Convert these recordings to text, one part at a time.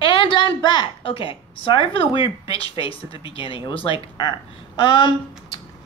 And I'm back. Okay, sorry for the weird bitch face at the beginning. It was like, I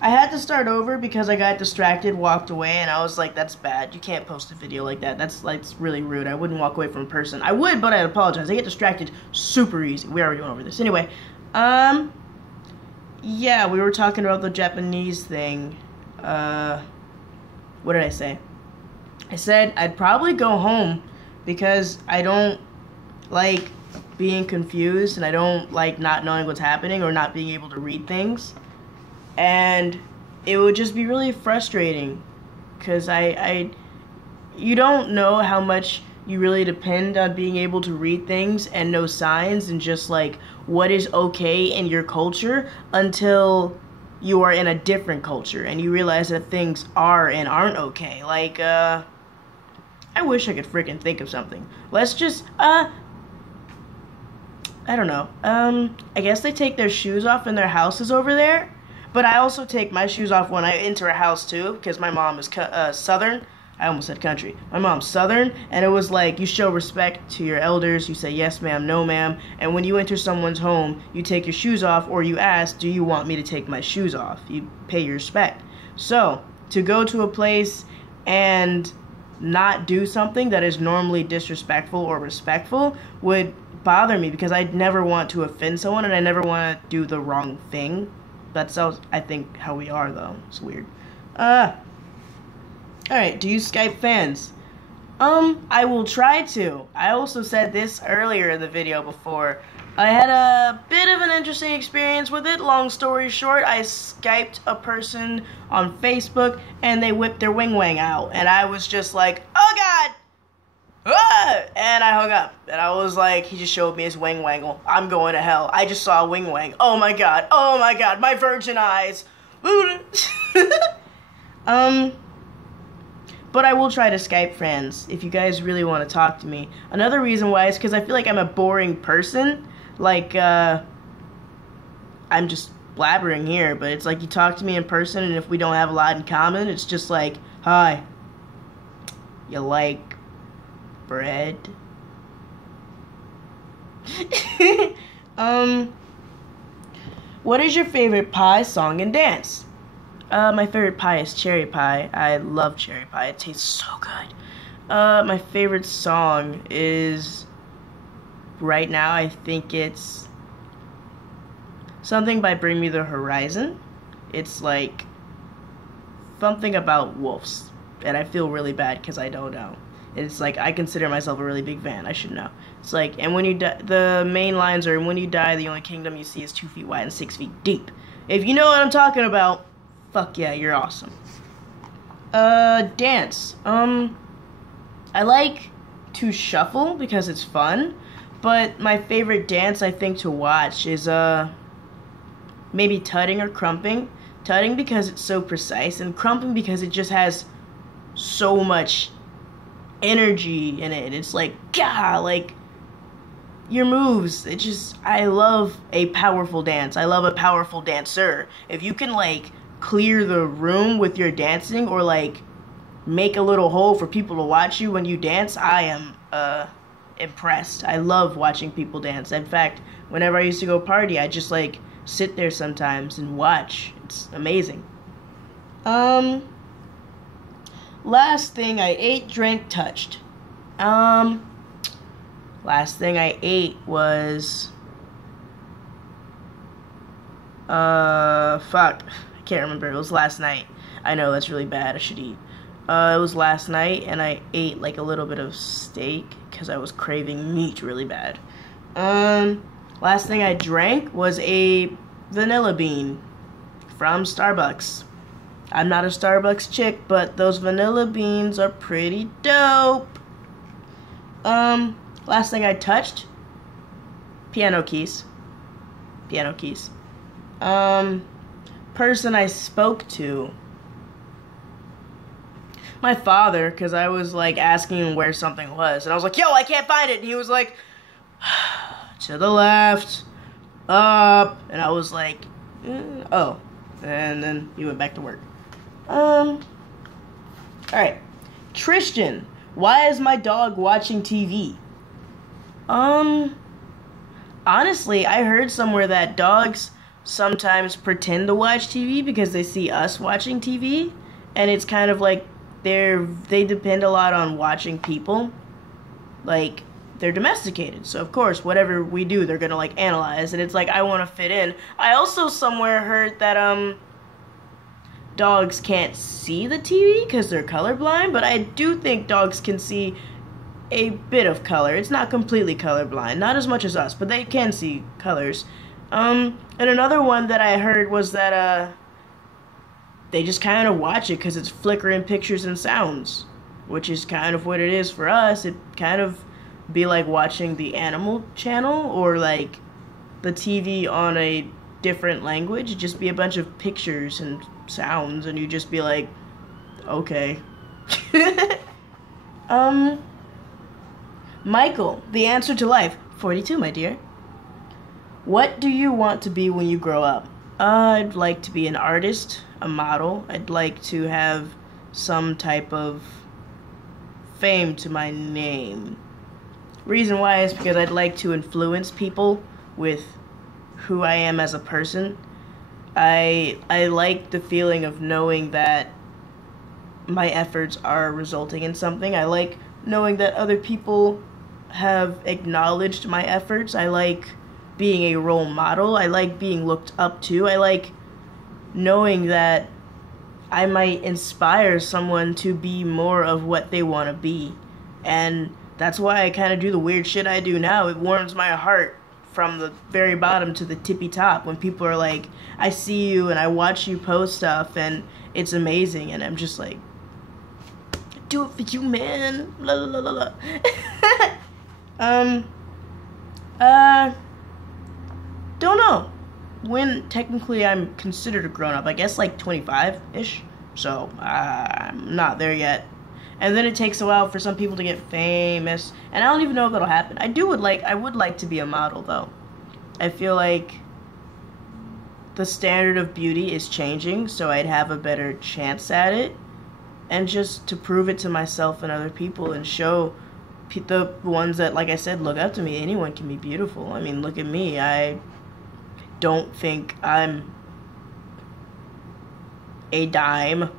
had to start over because I got distracted, walked away, and I was like, that's bad. You can't post a video like that. That's really rude. I wouldn't walk away from a person. I would, but I'd apologize. I get distracted super easy. We already went over this. Anyway, yeah, we were talking about the Japanese thing. What did I say? I said I'd probably go home because I don't like being confused and I don't like not knowing what's happening or not being able to read things. And it would just be really frustrating because you don't know how much you really depend on being able to read things and know signs and just like what is okay in your culture until you are in a different culture and you realize that things are and aren't okay. Like, I wish I could freaking think of something. Let's just, I don't know. I guess they take their shoes off in their houses over there. But I also take my shoes off when I enter a house, too, because my mom is Southern. I almost said country. My mom's Southern, and it was like, you show respect to your elders. You say, yes, ma'am, no, ma'am. And when you enter someone's home, you take your shoes off, or you ask, do you want me to take my shoes off? You pay your respect. So, to go to a place and not do something that is normally disrespectful or respectful would bother me, because I'd never want to offend someone, and I never want to do the wrong thing. That's, I think, how we are, though. It's weird. Alright, do you Skype fans? I will try to. I also said this earlier in the video before. I had a bit of an interesting experience with it. Long story short, I Skyped a person on Facebook, and they whipped their wing-wang out. And I was just like, oh god! Ah! And I hung up. And I was like, he just showed me his wing-wangle. I'm going to hell. I just saw a wing-wang. Oh my god. Oh my god. My virgin eyes. But I will try to Skype friends if you guys really want to talk to me. Another reason why is because I feel like I'm a boring person. Like, I'm just blabbering here, but it's like you talk to me in person, and if we don't have a lot in common, it's just like, hi. You like bread? What is your favorite pie, song, and dance? My favorite pie is cherry pie. I love cherry pie. It tastes so good. My favorite song is, right now, I think it's something by Bring Me the Horizon. It's like something about wolves, and I feel really bad because I don't know. It's like, I consider myself a really big fan. I should know. It's like, and when you die, the main lines are, when you die, the only kingdom you see is 2 feet wide and 6 feet deep. If you know what I'm talking about, fuck yeah, you're awesome. Dance. I like to shuffle because it's fun, but my favorite dance, I think, to watch is, maybe tutting or crumping. Tutting because it's so precise, and crumping because it just has so much energy in it. It's like, God, like, your moves, it just, I love a powerful dance. I love a powerful dancer. If you can, like, clear the room with your dancing, or, like, make a little hole for people to watch you when you dance, I am, impressed. I love watching people dance. In fact, whenever I used to go party, I just, like, sit there sometimes and watch. It's amazing. Last thing I ate, drank, touched. Last thing I ate was, fuck. I can't remember. It was last night. I know, that's really bad. I should eat. It was last night, and I ate, like, a little bit of steak, because I was craving meat really bad. Last thing I drank was a vanilla bean from Starbucks. I'm not a Starbucks chick, but those vanilla beans are pretty dope. Last thing I touched, piano keys. Piano keys. Person I spoke to, my father, because I was, like, asking him where something was, and I was like, yo, I can't find it, and he was like, to the left, up, and I was like, oh, and then he went back to work. Alright, Tristan, why is my dog watching TV? Honestly, I heard somewhere that dogs sometimes pretend to watch TV because they see us watching TV, and it's kind of like they depend a lot on watching people. Like they're domesticated, so of course whatever we do, they're gonna like analyze, and it's like I want to fit in. I also somewhere heard that dogs can't see the TV because they're colorblind, but I do think dogs can see a bit of color. It's not completely colorblind, not as much as us, but they can see colors. And another one that I heard was that they just kind of watch it because it's flickering pictures and sounds, which is kind of what it is for us. It kind of be like watching the Animal Channel or like the TV on a different language. It'd just be a bunch of pictures and sounds, and you just be like, okay. Michael, the answer to life. 42, my dear. What do you want to be when you grow up? I'd like to be an artist, a model. I'd like to have some type of fame to my name. Reason why is because I'd like to influence people with who I am as a person. I like the feeling of knowing that my efforts are resulting in something. I like knowing that other people have acknowledged my efforts. I like being a role model. I like being looked up to. I like knowing that I might inspire someone to be more of what they want to be. And that's why I kind of do the weird shit I do now. It warms my heart from the very bottom to the tippy top when people are like, I see you and I watch you post stuff and it's amazing. And I'm just like, do it for you, man. La la la la la. Don't know. When technically I'm considered a grown-up, I guess like 25-ish. So, I'm not there yet. And then it takes a while for some people to get famous, and I don't even know if that'll happen. I would like to be a model though. I feel like the standard of beauty is changing, so I'd have a better chance at it. And just to prove it to myself and other people and show the ones that, like I said, look up to me. Anyone can be beautiful. I mean, look at me. I don't think I'm a dime,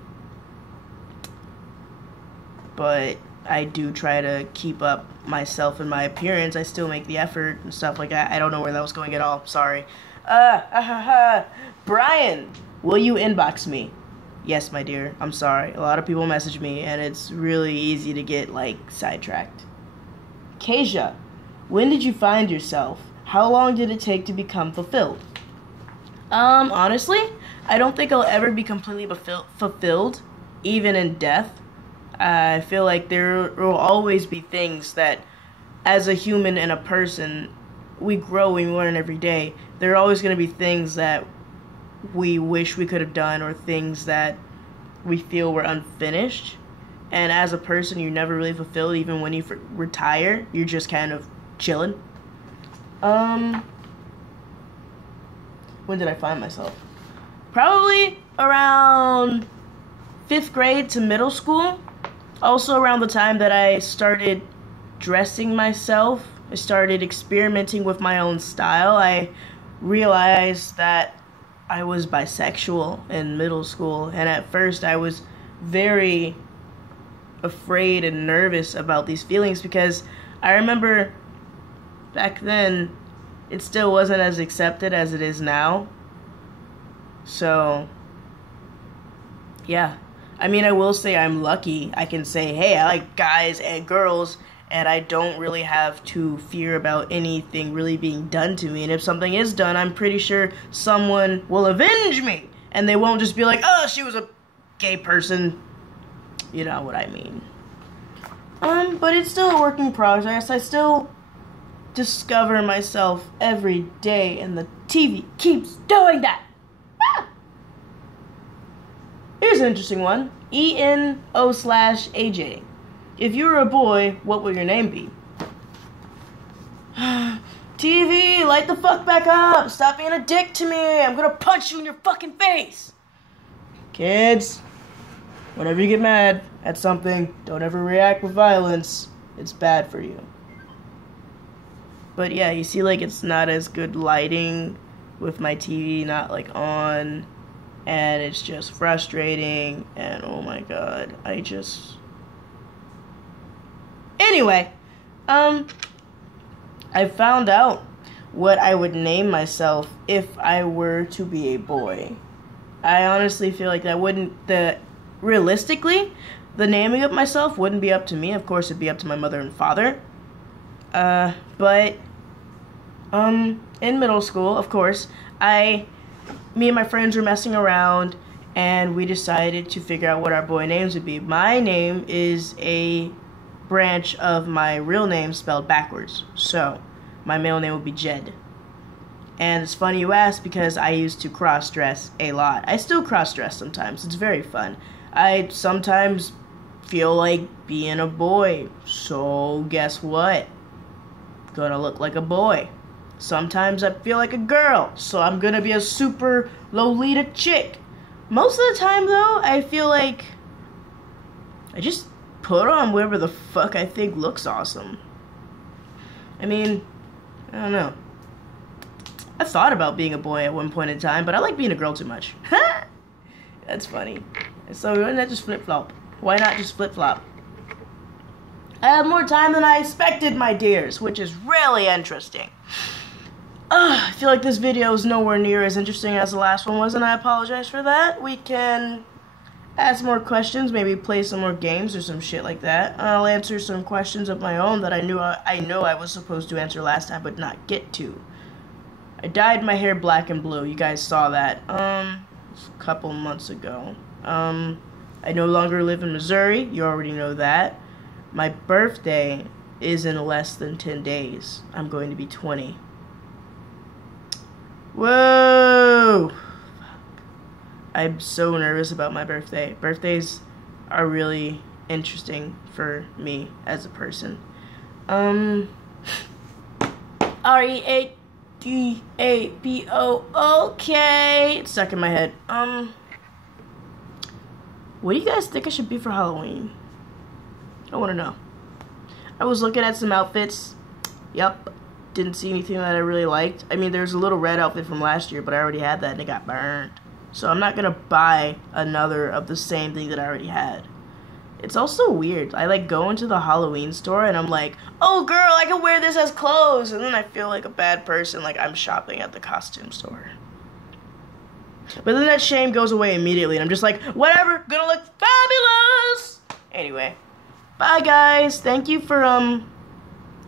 but I do try to keep up myself and my appearance. I still make the effort and stuff like that. I don't know where that was going at all. Sorry. Brian, will you inbox me? Yes, my dear. I'm sorry. A lot of people message me, and it's really easy to get, like, sidetracked. Kasia, when did you find yourself? How long did it take to become fulfilled? Honestly, I don't think I'll ever be completely fulfilled, even in death. I feel like there will always be things that, as a human and a person, we grow and we learn every day. There are always going to be things that we wish we could have done or things that we feel were unfinished. And as a person, you're never really fulfilled. Even when you retire, you're just kind of chilling. When did I find myself? Probably around 5th grade to middle school. Also around the time that I started dressing myself. I started experimenting with my own style. I realized that I was bisexual in middle school, and at first I was very afraid and nervous about these feelings because I remember back then it still wasn't as accepted as it is now. So, yeah. I mean, I will say I'm lucky. I can say, hey, I like guys and girls, and I don't really have to fear about anything really being done to me. And if something is done, I'm pretty sure someone will avenge me. And they won't just be like, oh, she was a gay person. You know what I mean. But it's still a work in progress. I still discover myself every day, and the TV keeps doing that. Ah! Here's an interesting one. ENO/AJ. If you were a boy, what would your name be? TV, light the fuck back up. Stop being a dick to me. I'm gonna punch you in your fucking face. Kids, whenever you get mad at something, don't ever react with violence. It's bad for you. But yeah, you see, like, it's not as good lighting with my TV not, like, on. And it's just frustrating. And, oh my god, Anyway, I found out what I would name myself if I were to be a boy. I honestly feel like realistically, the naming of myself wouldn't be up to me. Of course, it'd be up to my mother and father. But in middle school, of course, me and my friends were messing around, and we decided to figure out what our boy names would be. My name is a branch of my real name spelled backwards, so my middle name would be Jed. And it's funny you ask because I used to cross-dress a lot. I still cross-dress sometimes. It's very fun. I sometimes feel like being a boy, so guess what? Gonna look like a boy. Sometimes I feel like a girl, so I'm gonna be a super Lolita chick. Most of the time, though, I feel like I just put on whatever the fuck I think looks awesome. I mean, I don't know. I thought about being a boy at one point in time, but I like being a girl too much. That's funny. So why not just flip-flop? Why not just flip-flop? I have more time than I expected, my dears, which is really interesting. I feel like this video is nowhere near as interesting as the last one was, and I apologize for that. We can ask more questions, maybe play some more games or some shit like that. I'll answer some questions of my own that I know I was supposed to answer last time, but not get to. I dyed my hair black and blue. You guys saw that a couple months ago. I no longer live in Missouri. You already know that. My birthday is in less than 10 days. I'm going to be 20. Whoa! I'm so nervous about my birthday. Birthdays are really interesting for me as a person. R-E-A-D-A-B-O. Okay. It's stuck in my head. What do you guys think I should be for Halloween? I want to know. I was looking at some outfits. Yep. Didn't see anything that I really liked. I mean, there's a little red outfit from last year, but I already had that and it got burned. So I'm not going to buy another of the same thing that I already had. It's also weird. I like go into the Halloween store and I'm like, oh girl, I can wear this as clothes. And then I feel like a bad person, like I'm shopping at the costume store. But then that shame goes away immediately and I'm just like, whatever, gonna look fabulous. Anyway, bye guys. Thank you for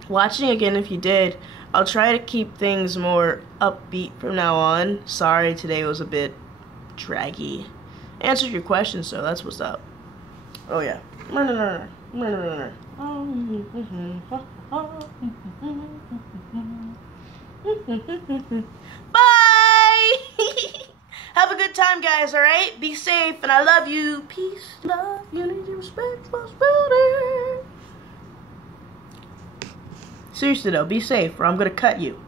watching again if you did. I'll try to keep things more upbeat from now on. Sorry today was a bit draggy. Answered your questions, so that's what's up. Oh yeah. Bye! Have a good time, guys, alright? Be safe, and I love you. Peace, love, unity, respect, responsibility. Seriously though, be safe, or I'm gonna cut you.